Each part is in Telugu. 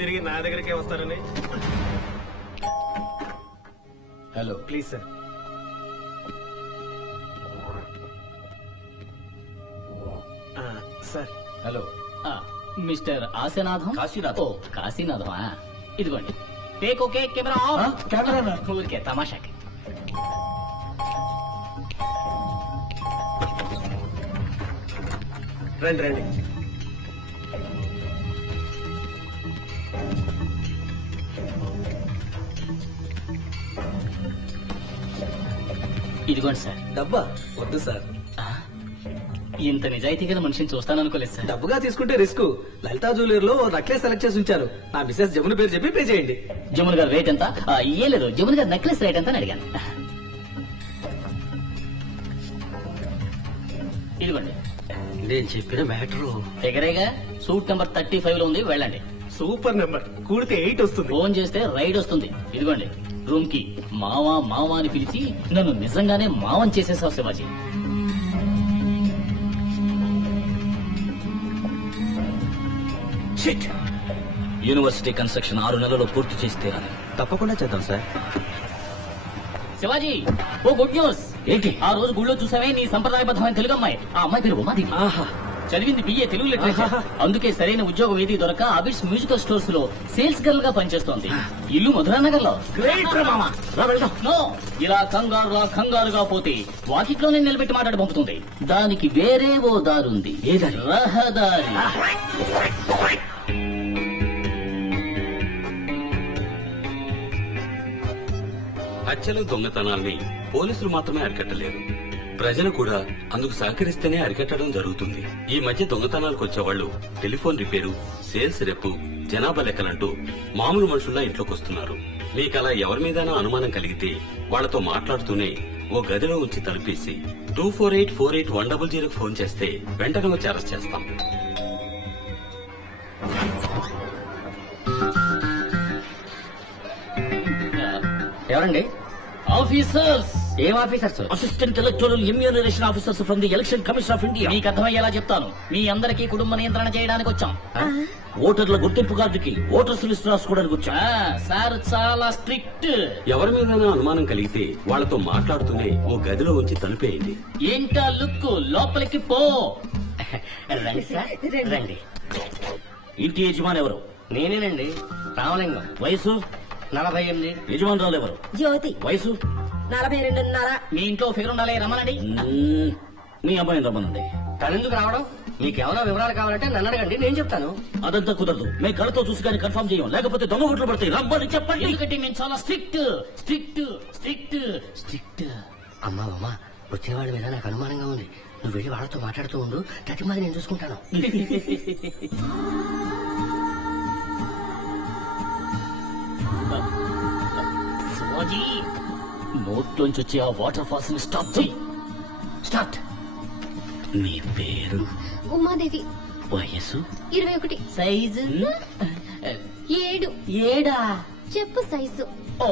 తిరిగి నా దగ్గరికే వస్తారని. Hello, please sir. Sir. Hello. Mister Ashanatham. Kashinatham. ఓ కాశీనాథం. ఇదిగోండి, take okay, camera off. Camera ఊరికే తమాషాకి. రండి రండి. ఇదిగోండి సార్. డబ్బా వద్దు సార్. ఇంత నిజాయితీ గల మనిషిని చూస్తాననుకోలేదు సార్. డబ్బుగా తీసుకుంటే రిస్క్. లలితా జ్యువెలర్ లో నెక్లెస్ సెలెక్ట్ చేసి ఉంచారు. నా మిసెస్ జమున పేరు చెప్పి పే చేయండి. జమున గారు రేట్ ఎంత? ఏం లేదు, జమున గారు నెక్లెస్ రేట్ ఎంత అని అడిగాను. ఇదిగోండి. నేను చెప్పిన మ్యాటరు దగ్గరేగా. సూట్ నెంబర్ 35 లో ఉంది, వెళ్ళండి. Super number. కూడితే 8 వస్తుంది. ఫోన్ చేస్తే రైడ్ వస్తుంది. ఇదిగోండి, రూమ్ కి మావా మావా అని పిలిచి నన్ను నిజంగానే మావం చేసేసావు శివాజీ. యూనివర్సిటీ కన్స్ట్రక్షన్ 6 నెలల్లో పూర్తి చేసి తీరాలి. తప్పకుండా చేద్దాం సార్. శివాజీ, ఓ గుడ్ న్యూస్. ఏంటి? ఆ రోజు గుళ్ళో చూసావే నీ సంప్రదాయబద్ధమైన తెలుగు అమ్మాయి. ఆ అమ్మాయి పేరు ఉమాదేవి. ఆహా, చదివింది బిఏ తెలుగు లిటరేచర్. అందుకే సరైన ఉద్యోగం ఏది దొరక అబిడ్స్ మ్యూజికల్ స్టోర్స్ లో సేల్స్ గర్ల్ గా పనిచేస్తోంది. ఇల్లు మధురానగర్ లో. నో, ఇలా కంగారుగా పోతే వాకిట్లోనే నిలబెట్టి మాట్లాడి పంపుతుంది. దానికి వేరే ఓ దారుంది. ఏ దారి? రహదారి. హత్యలు, దొంగతనాల్ని పోలీసులు మాత్రమే అరికట్టలేరు, ప్రజలు కూడా అందుకు సహకరిస్తేనే అరికట్టడం జరుగుతుంది. ఈ మధ్య దొంగతనాలకు వచ్చేవాళ్లు టెలిఫోన్ రిపేరు, సేల్స్ రెప్పు, జనాభా లెక్కలంటూ మామూలు మనుషుల్లా ఇంట్లోకి వస్తున్నారు. మీకలా ఎవరి మీదైనా అనుమానం కలిగితే వాళ్లతో మాట్లాడుతూనే ఓ గదిలో ఉంచి తలుపేసి 24848100 ఫోన్ చేస్తే వెంటనే వచ్చి అరెస్ట్ చేస్తాం. ఎవరండి? ఆఫీసర్స్. ఏం officers? Assistant electoral ఇమ్యూనరేషన్ officers from the election commission of India. మీకు అర్థమయ్యేలా చెప్తాను. మీ అందరికీ కుటుంబ నియంత్రణ చేయడానికి వచ్చాం. ఓటర్ల గుర్తింపు కార్డుకి ఓటర్స్ లిస్ట్ రాసుకోవడానికి వచ్చాం. సార్ చాలా స్ట్రిక్ట్. ఎవరి మీదైనా అనుమానం కలిగితే వాళ్లతో మాట్లాడుతూనే ఓ గదిలో ఉంచి తలుపేయండి. ఏంటా లుక్? లోపలికి పో. రండి సార్, రండి. ఇంటి యజమాని ఎవరు? నేనేనండి, రామలింగం. వయసు? 48. యజమానురాలు ఎవరు? జ్యోతి. వయసు? 42.5. మీ ఇంట్లో ఫిగర్ ఉండాలి, రమ్మనండి. మీ అమ్మాయిని రమ్మనండి. తనెందుకు రావడం? మీకేమైనా వివరాలు కావాలంటే నన్ను అడగండి, నేను చెప్తాను. అదంతా కుదరదు. మేము కళ్ళతో చూసి కానీ కన్ఫర్మ్ చేయం, లేకపోతే దొంగ గుట్లు పడతాయి. రమ్మని చెప్పండి. ఎందుకంటే మేము చాలా స్ట్రిక్ట్ స్ట్రిక్ట్ స్ట్రిక్ట్ స్ట్రిక్ట్. అమ్మా వచ్చేవాడి మీద నాకు అనుమానంగా ఉంది. నువ్వు వెళ్ళి వాళ్ళతో మాట్లాడుతూ ఉండు, ప్రతిమాది నేను చూసుకుంటాను. శివాజీ, నోట్లోంచి వచ్చే ఆ వాటర్ ఫాల్స్ ని స్టాప్ చేయి. స్టార్ట్. మీ పేరు? ఉమాదేవి. వయసు? 21. సైజు? 7. 7. చెప్పు సైజు. ఓ,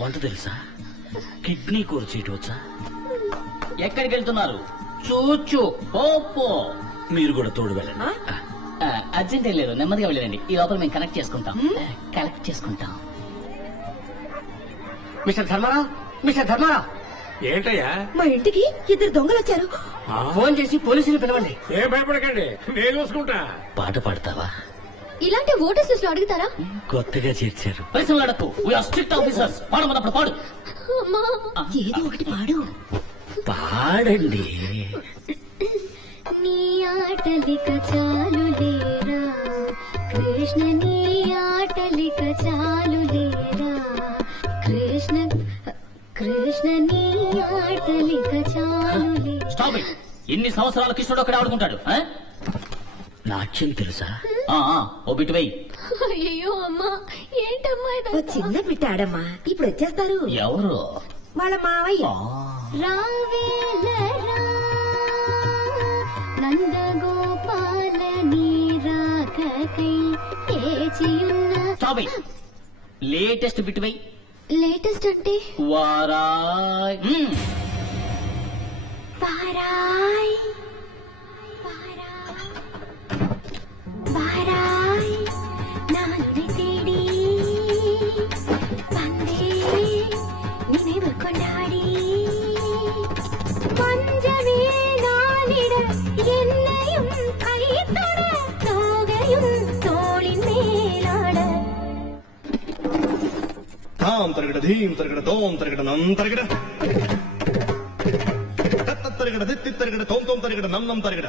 వంట తెలుసా? కిడ్నీ కూర చేయటవచ్చా? ఎక్కడికి వెళ్తున్నారు? చూచు పో. మీరు కూడా తోడు వెళ్ళండి. అర్జెంట్ ఏం లేదు, నెమ్మదిగా వెళ్ళండి. ఈ లోపల మేము కనెక్ట్ చేసుకుంటాం. మిస్టర్ ధర్మారావు. ఏంటయ్యా? మా ఇంటికి 2 దొంగలు వచ్చారు. ఫోన్ చేసి పోలీసులు పిలవండి. ఏం భయపడకండి, నేను చూసుకుంటా. పాట పాడతావా? ఇలాంటి ఓటర్స్ లిస్ట్ లో అడుగుతారా? కొత్తగా చేర్చారు. పరిశ్రమ అడక్కు. We are strict officers. పాడమన్నప్పుడు పాడు. అమ్మా, ఏదో ఒకటి పాడు. పాడండి. నీ ఆటలిక చాలు లేరా కృష్ణ, నీ ఆటలిక చాలు లేరా కృష్ణ, కృష్ణ నీ ఆటలిక చాలు లేరా. Stop it. ఇన్ని సంవత్సరాల కృష్ణుడు అక్కడ ఆడుకుంటాడు. నాట్యం తెలుసా? ఓ బిట్టు వెయ్యి. అయ్యో అమ్మా, ఏంటమ్మా ఓ చిన్న బిడ్డ ఆడమ్మా, ఇప్పుడు వచ్చేస్తారు. ఎవరు? వాళ్ళ మావయ్య. రావేలరా నందగోపాల నీరాకై ఏచియున్న. Stop it. లేటెస్ట్ బిట్టు వెయ్యి. లేటెస్ట్ అంటే? వారాయ్. వారాయ్ వారాయ్. ధాం తరగడ ధీం తరగడ తోం తరగడ నం తరగడ తత్త తరగడ దిత్తి తరగడ తోం తోం తరగడ నం నం తరగడ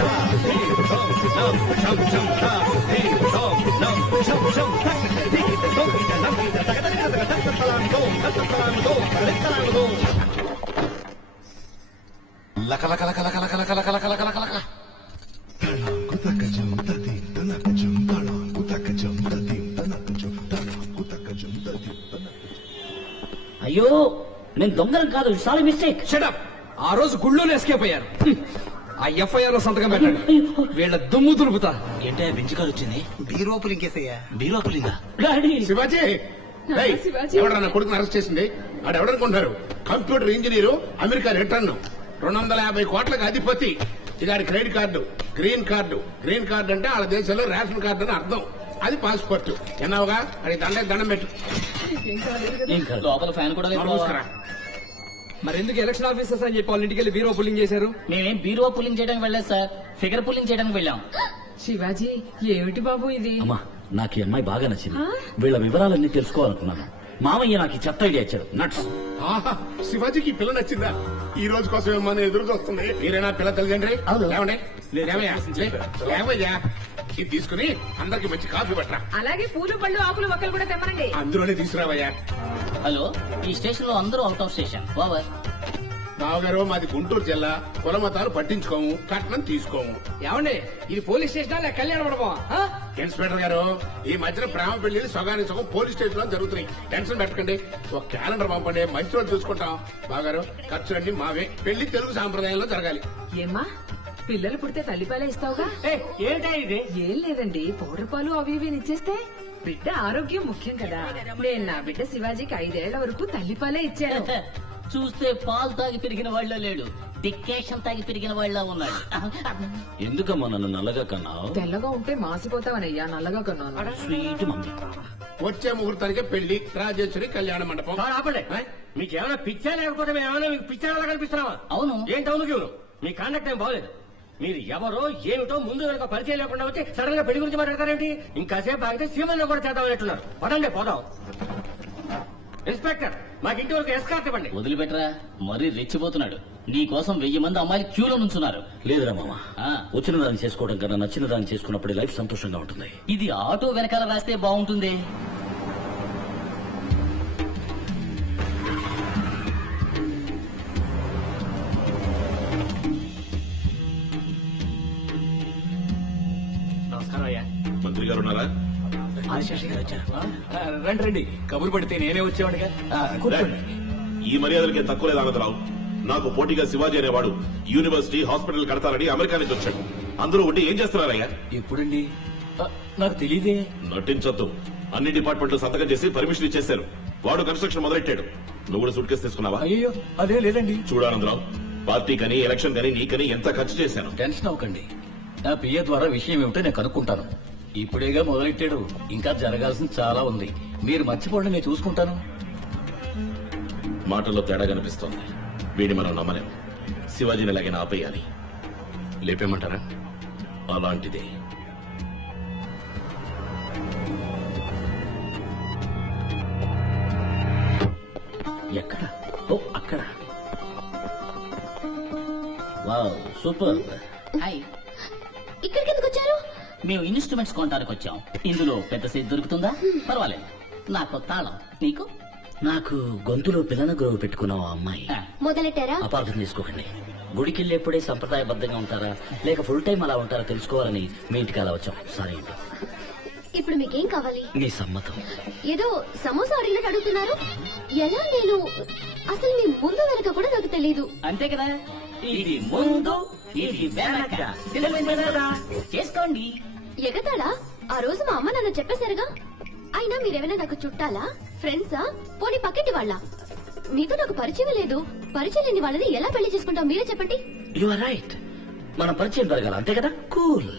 తా, ధీం, తోం, నం, ఛం, ఛం, తా, ధీం, తోం, నం, ఛం, ఛం, తా, ధీం, తోం, ఇట, నం, ఇట, తగ, తగ, తగ, తగ, తగ, తలాంగు, తోం, తగ, తలాంగు, తోం, తగ, తలాంగు, తోం. లక లక లక లక లక లక లక లక లక లక లక. అయ్యో నేను దొంగలం కాదు ఇట్స్ ఆల్ మిస్టేక్. షటప్. ఆ రోజు గుళ్ళోనే ఎస్కేప్ అయ్యారు. ఆ ఎఫ్ఐఆర్ లో సంతకం పెట్టండి. వీళ్ళ దుమ్ము దులుపుతా. ఏంటే బెంచ్ కారు వచ్చింది బీరోపులు ఇంకేసయ్యా. బీరోపులింగా డాడీ శివాజీ ఎవడన్నా నా కొడుకుని అరెస్ట్ చేసింది ఆడు ఎవడనుకుంటున్నారు కంప్యూటర్ ఇంజనీరు అమెరికా రిటర్న్ 250 కోట్లకు అధిపతి ఇదాడి క్రెడిట్ కార్డు గ్రీన్ కార్డు అంటే వాళ్ళ దేశంలో రేషన్ కార్డు అని అర్థం అది పాస్పోర్ట్ ఎన్నావుగా అది దండం పెట్టు లోపల ఫ్యాన్ కూడా లేదు. నమస్కారం మరి ఎందుకు ఎలక్షన్ ఆఫీసర్స్ అని చెప్పి వాళ్ళ ఇంటికి వెళ్ళి బీరో పుల్లింగ్ చేశారు? మేమేం బీరో పుల్లింగ్ చేయడానికి వెళ్ళలేదు సార్, ఫిగర్ పుల్లింగ్ చేయడానికి వెళ్ళాం. శివాజీ ఏమిటి బాబు ఇది? అమ్మా నాకు ఈ అమ్మాయి బాగా నచ్చింది. వీళ్ళ వివరాలన్నీ తెలుసుకోవాలనుకున్నాను. మామయ్య నాకు ఈ చెత్త ఐడియా ఇచ్చాడు. నట్స్. ఆహా శివాజీకి ఈ పిల్ల నచ్చిందా? ఈ రోజు కోసం ఏమన్నా ఎదురు చూస్తుంది. మీరేనా పిల్ల తల్లిదండ్రి? లేవండి లేవయ్యా ఇది తీసుకుని అందరికి మంచి కాఫీ పట్టరా. అలాగే పూలు పళ్ళు ఆకులు ఒక్కలు కూడా తెమ్మనండి. అందులోనే తీసుకురావయ్యా. హలో, ఈ స్టేషన్ లో అందరూ అవుట్ ఆఫ్ స్టేషన్. ఓవర్. బావగారు మాది గుంటూరు జిల్లా కులమతాలు పట్టించుకోము కట్నం తీసుకోము. ఏమండి ఇది పోలీస్ స్టేషనా లేక కళ్యాణ మండపమా? ఇన్స్పెక్టర్ గారు ఈ మధ్యన ప్రేమ పెళ్లి సగానికి సగం పోలీస్ స్టేషన్ లో జరుగుతున్నాయి. టెన్షన్ పెట్టకండి, ఒక క్యాలెండర్ పంపండి, మంచి రోజు చూసుకుంటాం. బాగారు ఖర్చులన్నీ మావే. పెళ్లి తెలుగు సాంప్రదాయంలో జరగాలి. ఏమ్మా పిల్లలు పుడితే తల్లిపాలే ఇస్తావుగా? ఏంటా ఇది? ఏం లేదండి, పౌడర్ పాలు అవి ఇవి ఇచ్చేస్తే బిడ్డ ఆరోగ్యం ముఖ్యం కదా. నేను నా బిడ్డ శివాజీకి 5 ఏళ్ల వరకు తల్లిపాలే ఇచ్చాను. చూస్తే పాలు తాగి పెరిగిన వాళ్ళ లేడు, డిక్కేషన్ తాగి పెరిగిన వాళ్ళ ఉన్నాడు. ఎందుకమ్మా నన్ను నల్లగా కన్నావు? తెల్లగా ఉంటే మాసిపోతావనయ్యా, నల్లగా కొన్నాను. Sweet mummy. వచ్చే ముహూర్తానికే పెళ్లి రాజేశ్వరి కళ్యాణ మండపం. ఆపండి. మీకేమైనా పిచ్చా లేకపోతే మేమేమైనా మీకు పిచ్చాలా కనిపిస్తున్నావా? అవును. ఏంటి అవును ఎవరు? మీ కాండక్ట్ ఏం బాగలేదు. మీరు ఎవరో ఏమిటో ముందు వెనక పరిచయం లేకుండా వచ్చి సడన్ గా పెళ్లి గురించి మాట్లాడతారేంటి? ఇంకాసేపు ఆగితే సీమన్న కూడా చేద్దామన్నట్టున్నారు. పదండి పోదాం. ఇన్స్పెక్టర్ మాకు ఇంటి వరకు ఎస్కార్ట్ ఇవ్వండి. వదిలిపెట్టరా, మరీ రెచ్చిపోతున్నాడు. నీ కోసం 1000 మంది అమ్మాయిలు క్యూలో నుంచున్నారు. లేదురా మామ, వచ్చిన దాన్ని చేసుకోవడం కన్నా నచ్చిన దాన్ని చేసుకున్నప్పుడు లైఫ్ సంతోషంగా ఉంటుంది. ఇది ఆటో వెనకాల రాస్తే బాగుంటుంది. నమస్కారం అయ్యా. మంత్రి గారు ఉన్నారా? రండి రండి, కబురు పడితే నేనే వచ్చేవాడిగా. ఈ మర్యాదలకి తక్కువ లేదు ఆనందరావు. నాకు పోటీగా శివాజీ అనేవాడు యూనివర్సిటీ హాస్పిటల్ కడతారని అమెరికా నుంచి వచ్చాడు. అందరూ ఉండి ఏం చేస్తున్నారయ్యా? ఎప్పుడండి? నాకు తెలియదే. నటించొద్దు. అన్ని డిపార్ట్మెంట్లు సంతకం చేసి పర్మిషన్ ఇచ్చేశారు. వాడు కన్స్ట్రక్షన్ మొదలెట్టాడు. నువ్వు కూడా సూట్ కేసు తీసుకున్నావా? అయ్యో అదే లేదండి. చూడానందరావు, పార్టీకని ఎలక్షన్ కని నీకని ఎంత ఖర్చు చేశాను. టెన్షన్ అవ్వకండి. నా పిఏ ద్వారా విషయం ఏమిటో నేను కనుక్కుంటాను. ఇప్పుడేగా మొదలెట్టాడు, ఇంకా జరగాల్సింది చాలా ఉంది. మీరు మర్చిపోండి, నేను చూసుకుంటాను. మాటల్లో తేడా కనిపిస్తోంది. వీడిని మనం నమ్మలేం. శివాజీని ఎలాగైనా ఆపేయాలి. లేపేమంటారా? అలాంటిదే. ఎక్కడ? ఓ అక్కడ. Wow super. హాయ్, ఇక్కడికి ఎందుకు వచ్చారు? మేము ఇన్స్ట్రుమెంట్స్ కొనడానికి వచ్చాం. ఇందులో పెద్ద సైజు దొరుకుతుందా? పర్వాలేదు. నాకు తాళం, నీకు? నాకు గొంతులో పిల్లన గొడవ పెట్టుకున్న ఓ అమ్మాయి. మొదలెట్టారా? అపార్థం చేసుకోకండి. గుడికెళ్ళేప్పుడే సంప్రదాయబద్ధంగా ఉంటారా లేక ఫుల్ టైం అలా ఉంటారా తెలుసుకోవాలని మీ ఇంటికి అలా వచ్చాం. సారీ అండి. ఇప్పుడు మీకేం కావాలి? మీ సమ్మతం. ఏదో సమోసా అడిగినట్టు అడుగుతున్నారు. ఎలా? నేను అసలు మీ ముందు వెనక కూడా నాకు తెలీదు. అంతే కదా. ఇది ముందు, ఇది వెనక. చేసుకోండి. ఎగతాడా? ఆ రోజు మా అమ్మ నాన్న చెప్పేశారుగా. అయినా మీరేమైనా నాకు చుట్టాలా, ఫ్రెండ్సా, పోనీ పక్కింటి వాళ్ళ? మీతో నాకు పరిచయం లేదు. పరిచయం లేని వాళ్ళని ఎలా పెళ్లి చేసుకుంటాం మీరే చెప్పండి. You are right. మన పరిచయం పెరగాలి, అంతే కదా. కూల్.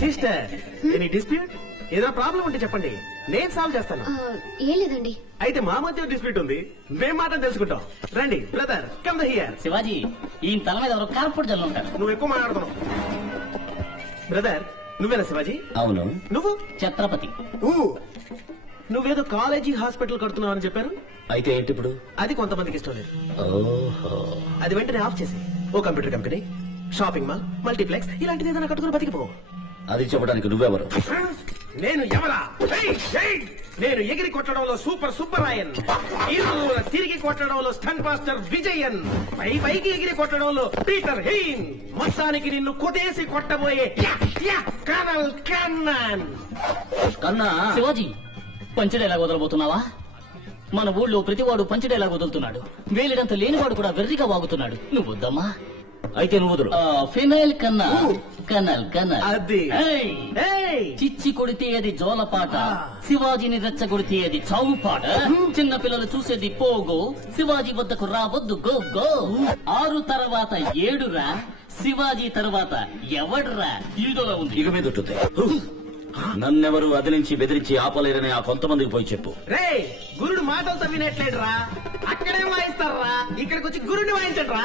Sister, any dispute? ఏదో ప్రాబ్లం ఉంటే చెప్పండి, నేను సాల్వ్ చేస్తాను. ఏం లేదండి. అయితే మా మధ్య డిస్ప్యూట్ ఉంది, మేం మాట తెలుసుకుంటాం. రండి బ్రదర్, కమ్ హియర్. శివాజీ, ఈ తల మీద ఎవరో కార్పొరేట్ జల్లు ఉంటారు. నువ్వు ఎక్కువ మాట్లాడుతున్నావు. బ్రదర్, నువ్వేనా శివాజీ? అవును. నువ్వు? ఛత్రపతి. నువ్వేదో కాలేజీ హాస్పిటల్ కడుతున్నావు అని చెప్పారు. అయితే ఏంటి ఇప్పుడు? అది కొంతమందికి ఇష్టం లేదు. ఓహో. అది వెంటనే ఆఫ్ చేసి ఓ computer company, shopping mall, multiplex ఇలాంటిది ఏదైనా కట్టుకుని బతికిపో. అది చెప్పడానికి నువ్వెవరు? నేను ఎవరా? నేను ఎగిరి కొట్టడంలో సూపర్ సుబ్బరాయన్, తిరిగి కొట్టడంలో స్టంట్ మాస్టర్ విజయన్, పైకి ఎగిరి కొట్టడంలో పీటర్ హెయిన్, మొత్తానికి నిన్ను కొదేసి కొట్టబోయే కర్నల్ కన్నాన్. కన్నా. శివాజీ, పంచడేలా వదలబోతున్నావా? మన ఊళ్ళో ప్రతివాడు పంచడేలా వదులుతున్నాడు. వేలిడంత లేనివాడు కూడా వెర్రిగా వాగుతున్నాడు. నువ్వు వద్దమ్మా. అయితే నువ్వు వదులు. ఫినైల్ కన్నా. కనల్ కనల్. అది చిచ్చి కొడితే అది జోలపాట, శివాజీని రెచ్చగొడితే అది చావు పాట. చిన్న పిల్లలు చూసేది పోగో, శివాజీ వద్దకు రావద్దు గో గో. 6 తర్వాత 7 రా, శివాజీ తర్వాత ఎవడ్రా? ఈడోలా ఉంది. ఇక మీద ఉంటుంది. నన్నెవరు అదిలించి బెదిరించి ఆపలేరని ఆ కొంతమందికి పోయి చెప్పు. రే, గురుడు మాటలతో వినట్లేడురా. అక్కడే వాయిస్తారా, ఇక్కడికి వచ్చి గురుడిని వాయించండిరా.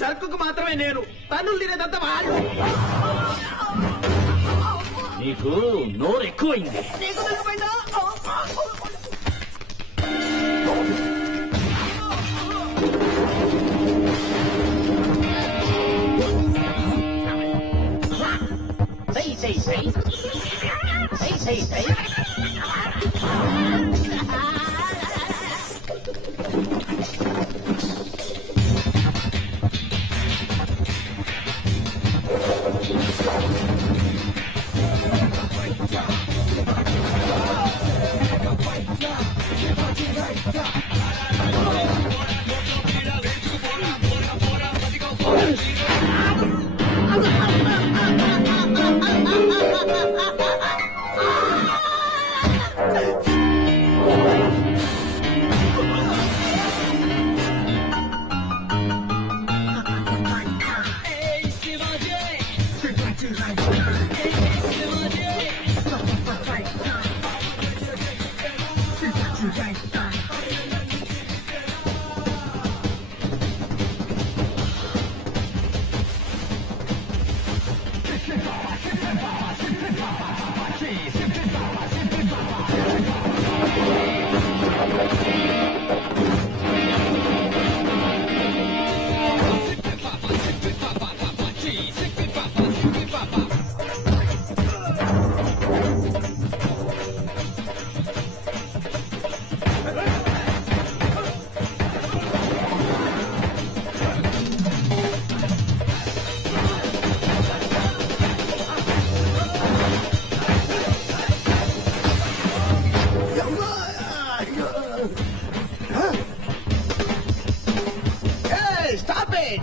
జర్కుకు మాత్రమే నేను, తన్నులు తినేదంతా వాళ్ళు. నీకు నోరు ఎక్కువైంది. Stop it!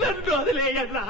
నన్ను వదిలేయన్నా